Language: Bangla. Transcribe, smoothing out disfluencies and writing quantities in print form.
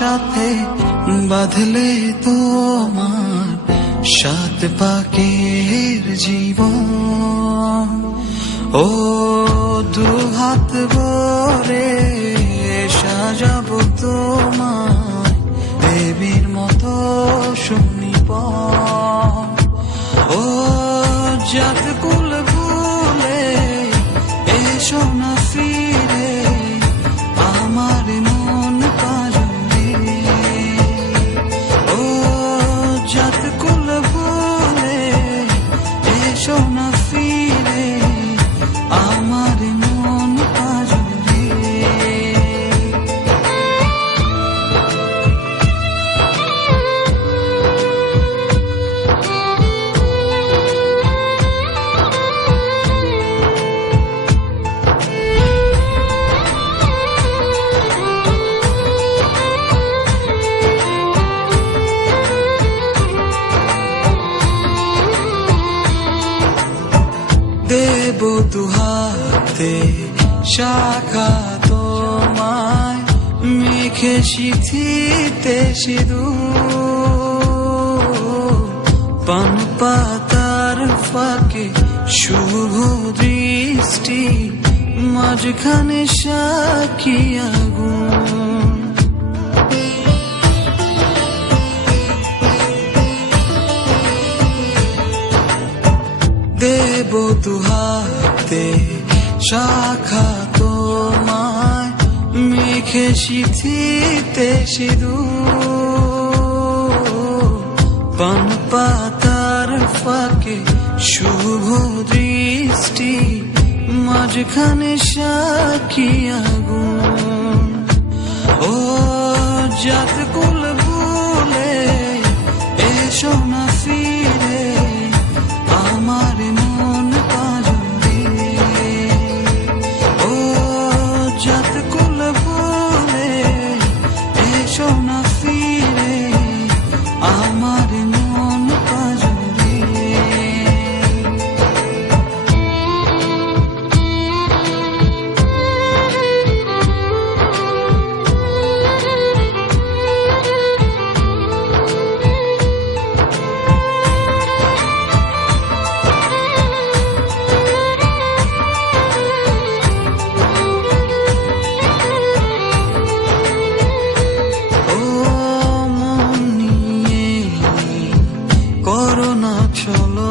সাথে বাঁধলে তোমার সাত পাকের জীবন। ও দুহাত ভরে সাজাবো তোমায় দেবীর মতো সুনিপন। ও জাত কুল ভুলে এসো না ফিরে আমার মন পাজরে। ও জাত কুল ভুলে এসো না ফিরে আমার মন পাজরে। দেব দুহাতে শাখা তোমায় মেখে সিথিতে সিঁদুর। পান পাতার ফাঁকে শুভ দৃষ্টি মাঝখানে সাক্ষী আগুন। দেব দুহাতে শাখা তোমায় মেখে সিথিতে সিঁদুর। পান পাতার ফাঁকে শুভ দৃষ্টি মাঝখানে সাক্ষী আগুন। ও জাত কুল ভুলে এসো না ফিরে আমার মন পাজরে। ও জাত কুল ভুলে এসো না ফিরে আমার মন পাজরে। করোনা চলো